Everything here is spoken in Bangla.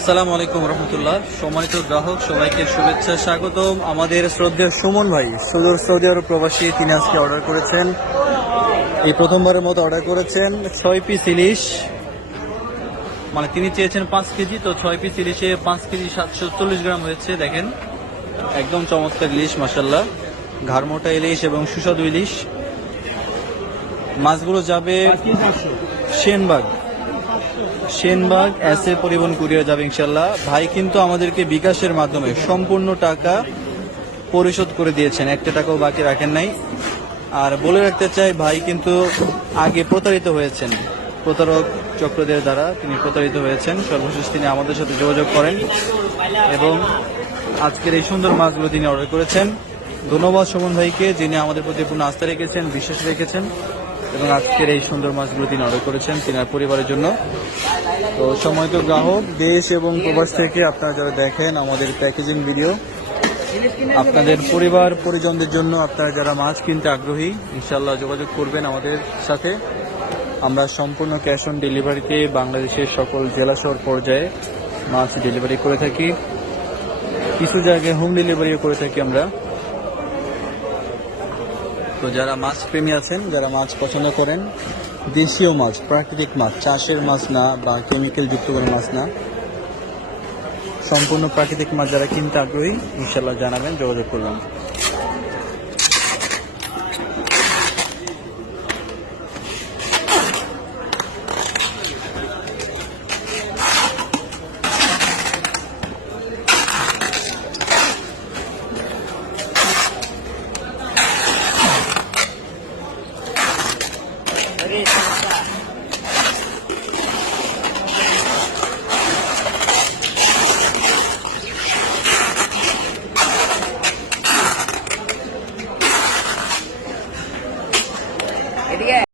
আসসালামু আলাইকুম রহমতুল্লাহ। সম্মানিত গ্রাহক সবাইকে শুভেচ্ছা স্বাগতম। আমাদের শ্রদ্ধেয় সুমন ভাই সুদূর সৌদি আরব প্রবাসী তিনি আজকে অর্ডার করেছেন। এই প্রথমবারের মতো অর্ডার করেছেন। ছয় পিস ইলিশ। মানে তিনি চেয়েছেন পাঁচ কেজি তো ছয় পিস ইলিশে পাঁচ কেজি সাতশো চল্লিশ গ্রাম হয়েছে। দেখেন একদম চমৎকার ইলিশ মাসাল্লাহ ঘাড়মোটা ইলিশ এবং সুস্বাদু ইলিশ। মাছগুলো যাবে সেনবাগ। সেনবাগ এস পরিবহন কুরিয়ার যাবে ইনশাল্লাহ ভাই কিন্তু আমাদেরকে বিকাশের মাধ্যমে সম্পূর্ণ টাকা পরিশোধ করে দিয়েছেন। একটা টাকাও বাকি রাখেন নাই। আর বলে রাখতে চাই, ভাই কিন্তু আগে প্রতারিত হয়েছেন। প্রতারক চক্রদের দ্বারা তিনি প্রতারিত হয়েছেন। সর্বশেষ তিনি আমাদের সাথে যোগাযোগ করেন এবং আজকের এই সুন্দর মাছগুলো তিনি অর্ডার করেছেন। ধন্যবাদ সুমন ভাইকে, যিনি আমাদের প্রতি পূর্ণ আস্থা রেখেছেন, বিশ্বাস রেখেছেন। এবং আজকের এই সুন্দর মাছগুলো তিনি অর্ডার করেছেন তিনার পরিবারের জন্য। তো সময়ত গ্রাহক, দেশ এবং প্রবাস থেকে আপনারা যারা দেখেন আমাদের প্যাকেজিং ভিডিও, আপনাদের পরিবার, পরিজনদের জন্য আপনারা যারা মাছ কিনতে আগ্রহী ইনশাল্লাহ যোগাযোগ করবেন আমাদের সাথে। আমরা সম্পূর্ণ ক্যাশ অন ডেলিভারিতে বাংলাদেশের সকল জেলা শহর পর্যায়ে মাছ ডেলিভারি করে থাকি। কিছু জায়গায় হোম ডেলিভারিও করে থাকি আমরা। তো যারা মাছ প্রেমী আছেন, যারা মাছ পছন্দ করেন, দেশীয় মাছ, প্রাকৃতিক মাছ, চাষের মাছ না বা কেমিক্যাল যুক্ত করে মাছ না, সম্পূর্ণ প্রাকৃতিক মাছ যারা কিনতে আগ্রহী ইনশাল্লাহ জানাবেন, যোগাযোগ করবেন। lagay